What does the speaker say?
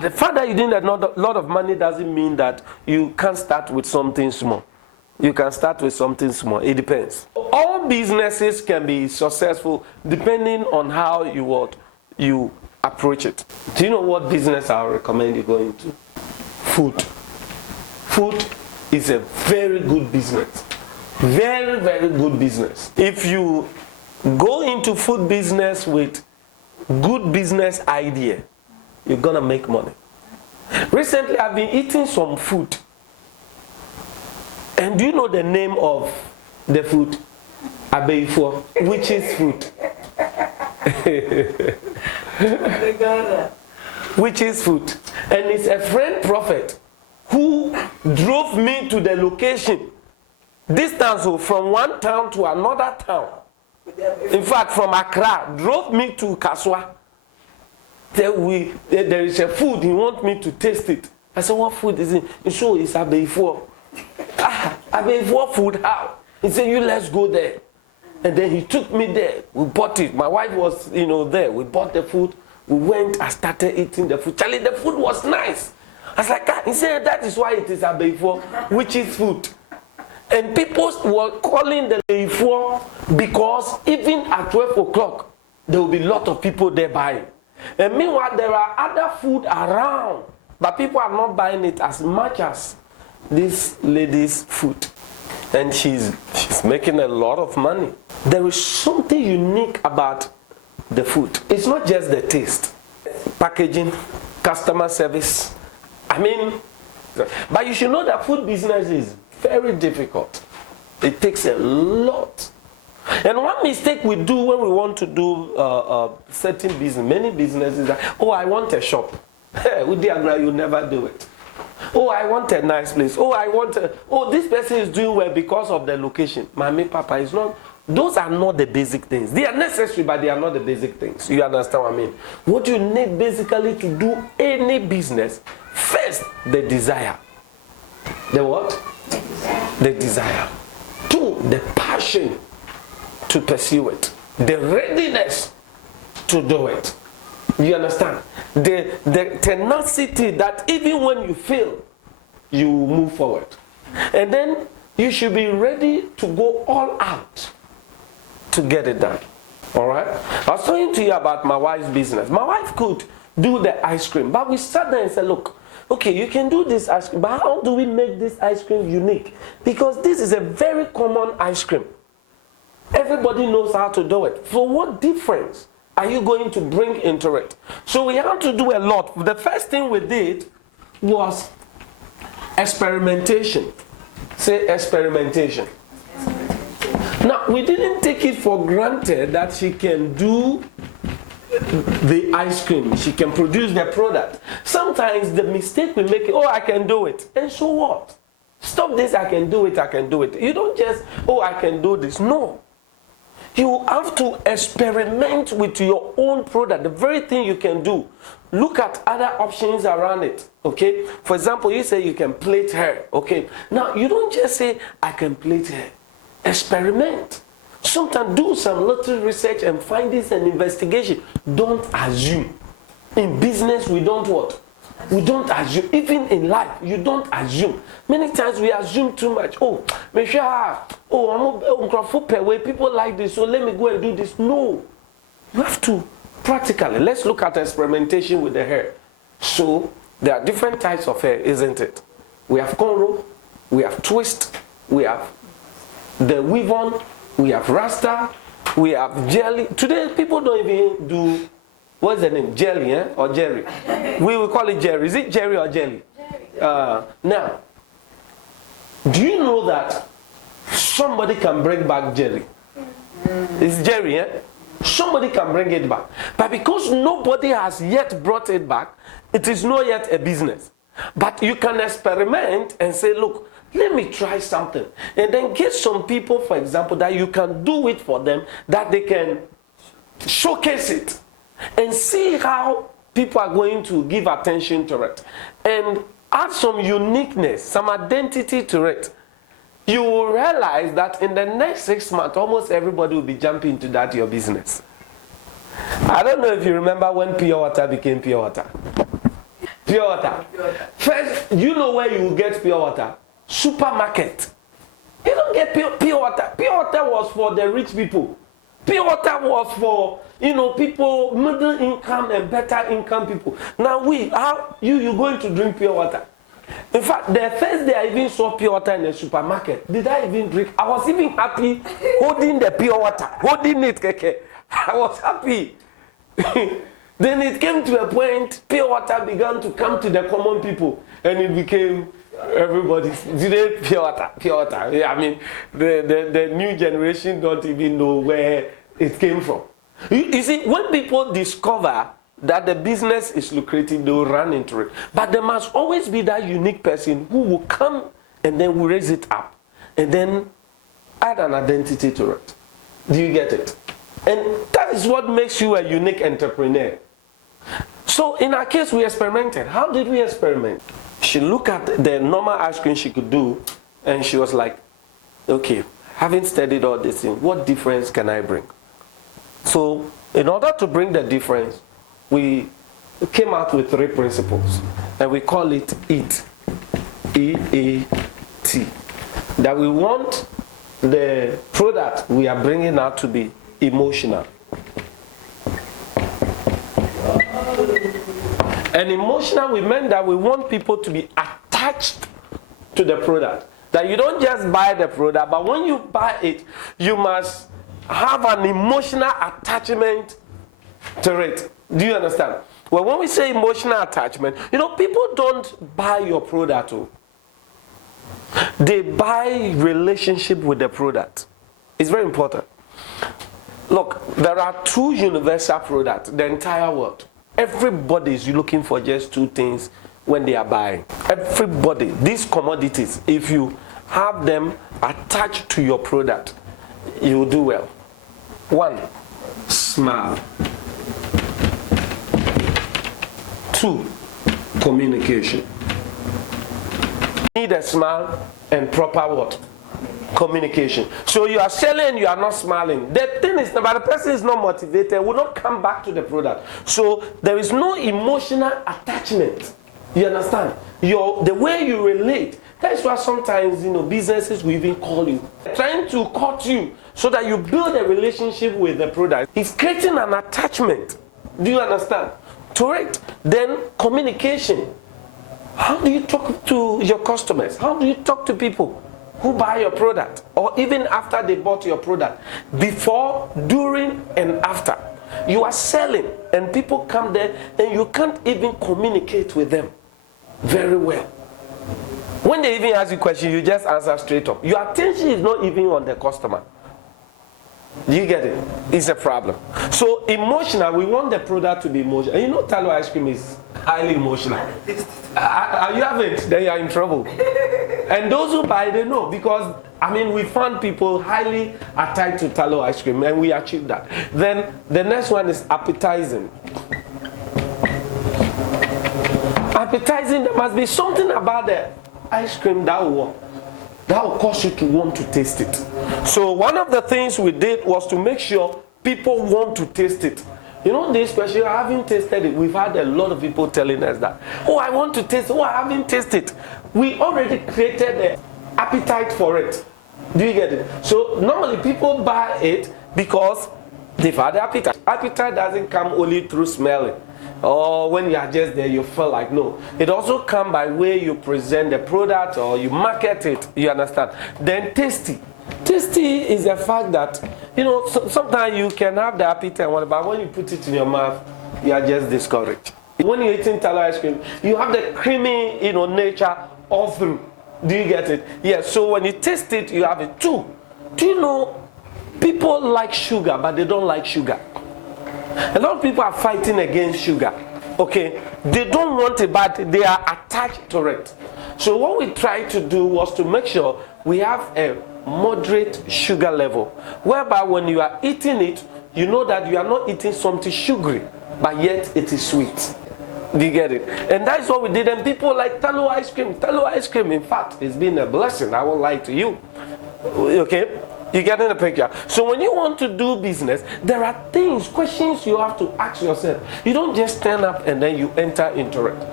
The fact that you didn't have a lot of money doesn't mean that you can't start with something small. You can start with something small. It depends. All businesses can be successful depending on how you approach it. Do you know what business I recommend you go into? Food. Food is a very good business. Very, very good business. If you go into food business with good business idea, you're gonna make money. Recently, I've been eating some food. And do you know the name of the food? Abeifo, which is food. Which is food. And it's a friend prophet who drove me to the location. Distance from one town to another town. In fact, from Accra, drove me to Kaswa. There is a food, he wants me to taste it. I said, what food is it? He said, it's Abeifo. Abeifo food, how? He said, let's go there. And then he took me there. We bought it. My wife was, there. We bought the food. We went and started eating the food. Charlie, the food was nice. I was like, he said, that is why it is Abeifo, which is food. And people were calling the Abeifo because even at 12 o'clock, there will be a lot of people there buying. And meanwhile, there are other food around, but people are not buying it as much as this lady's food. And she's making a lot of money. There is something unique about the food. It's not just the taste. Packaging, customer service. But you should know that food business is very difficult. It takes a lot. And one mistake we do when we want to do certain business, many businesses, that, I want a shop. With Diagra, you never do it. I want a nice place. This person is doing well because of the location. Mommy, Papa, is not. Those are not the basic things. They are necessary, but they are not the basic things. You understand what I mean? What you need basically to do any business, first, the desire. The what? The desire. Two, the passion to pursue it. The readiness to do it. You understand? The tenacity that even when you fail, you move forward. And then you should be ready to go all out to get it done. Alright? I was talking to you about my wife's business. My wife could do the ice cream, but we sat there and said, look, okay, you can do this ice cream, but how do we make this ice cream unique? Because this is a very common ice cream. Everybody knows how to do it. So what difference are you going to bring into it? So we had to do a lot. The first thing we did was experimentation. Say experimentation. Now, we didn't take it for granted that she can do the ice cream. She can produce the product. Sometimes the mistake we make, I can do it. And so what? Stop this, I can do it. You don't just, I can do this. No. You have to experiment with your own product, the very thing you can do. Look at other options around it, okay? For example, you say you can plait hair, okay? Now, you don't just say, I can plait hair. Experiment. Sometimes do some little research and findings and investigation. Don't assume. In business, we don't what? We don't assume. Even in life, you don't assume. Many times we assume too much. People like this, so let me go and do this. No. You have to practically. Let's look at experimentation with the hair. So, there are different types of hair, isn't it? We have cornrow, we have twist, we have the weave-on, we have rasta, we have jelly. Today, people don't even do, what's the name? Jelly, or jerry? We will call it jerry. Is it jerry or jelly? Jerry. Now, do you know that somebody can bring back jelly? It's jerry, Somebody can bring it back. But because nobody has yet brought it back, it is not yet a business. But you can experiment and say, look, let me try something. And then get some people, for example, that you can do it for them, that they can showcase it. And see how people are going to give attention to it. And add some uniqueness, some identity to it. You will realize that in the next 6 months, almost everybody will be jumping into that your business. I don't know if you remember when pure water became pure water. Pure water. First, you know where you will get pure water? Supermarket. You don't get pure water. Pure water was for the rich people. Pure water was for, people, middle income and better income people. Now you going to drink pure water? In fact, the first day I even saw pure water in the supermarket, did I even drink? I was even happy holding the pure water, holding it, keke. I was happy. Then it came to a point, pure water began to come to the common people, and it became everybody's. Today, pure water. Yeah, I mean, the new generation don't even know where it came from. You see, when people discover that the business is lucrative, they will run into it. But there must always be that unique person who will come and then will raise it up and then add an identity to it. Do you get it? And that is what makes you a unique entrepreneur. So in our case, we experimented. How did we experiment? She looked at the normal ice cream she could do, and she was like, okay, having studied all this thing, what difference can I bring? So in order to bring the difference, we came out with 3 principles, and we call it EAT. E-A-T. That we want the product we are bringing out to be emotional. And emotional, we meant that we want people to be attached to the product. That you don't just buy the product, but when you buy it, you must have an emotional attachment to it. Do you understand? Well, when we say emotional attachment, people don't buy your product. They buy relationship with the product. It's very important. Look, there are 2 universal products, the entire world. Everybody is looking for just 2 things when they are buying. Everybody, these commodities, if you have them attached to your product, you will do well. 1, smile. 2, communication. You need a smile and proper what? Communication. So you are selling and you are not smiling. The thing is, but the person is not motivated, will not come back to the product. So there is no emotional attachment. You understand? The way you relate. That's why sometimes businesses will even call you, trying to cut you so that you build a relationship with the product. It's creating an attachment. Do you understand? Correct. Then communication. How do you talk to your customers? How do you talk to people who buy your product, or even after they bought your product? Before, during, and after. You are selling, and people come there, and you can't even communicate with them very well. When they even ask you a question, you just answer straight up. Your attention is not even on the customer. Do you get it? It's a problem. So emotional, we want the product to be emotional. And Talo ice cream is highly emotional. You haven't, then you are in trouble. And those who buy, they know, because we found people highly attached to Talo ice cream, and we achieved that. Then the next one is appetizing. Appetizing, there must be something about the ice cream that will cause you to want to taste it. So one of the things we did was to make sure people want to taste it. This question, I haven't tasted it. We've had a lot of people telling us that. Oh, I want to taste it. Oh, I haven't tasted it. We already created an appetite for it. Do you get it? So normally people buy it because they've had appetite. Appetite doesn't come only through smelling. Or when you are just there, you feel like, no. It also comes by way you present the product or you market it. You understand? Then tasty. Tasty is the fact that, sometimes you can have the appetite, but when you put it in your mouth, you are just discouraged. When you're eating Talo ice cream, you have the creamy, nature all through. Do you get it? Yes. So when you taste it, you have it too. Do you know, people like sugar, but they don't like sugar. A lot of people are fighting against sugar. Okay, they don't want it, but they are attached to it. So what we tried to do was to make sure we have a moderate sugar level, whereby when you are eating it, you know that you are not eating something sugary, but yet it is sweet. Do you get it? And that's what we did. And people like Talo ice cream. Talo ice cream, in fact, it's been a blessing. I won't lie to you. Okay? You get in the picture? So when you want to do business, there are questions you have to ask yourself. You don't just stand up and then you enter into it.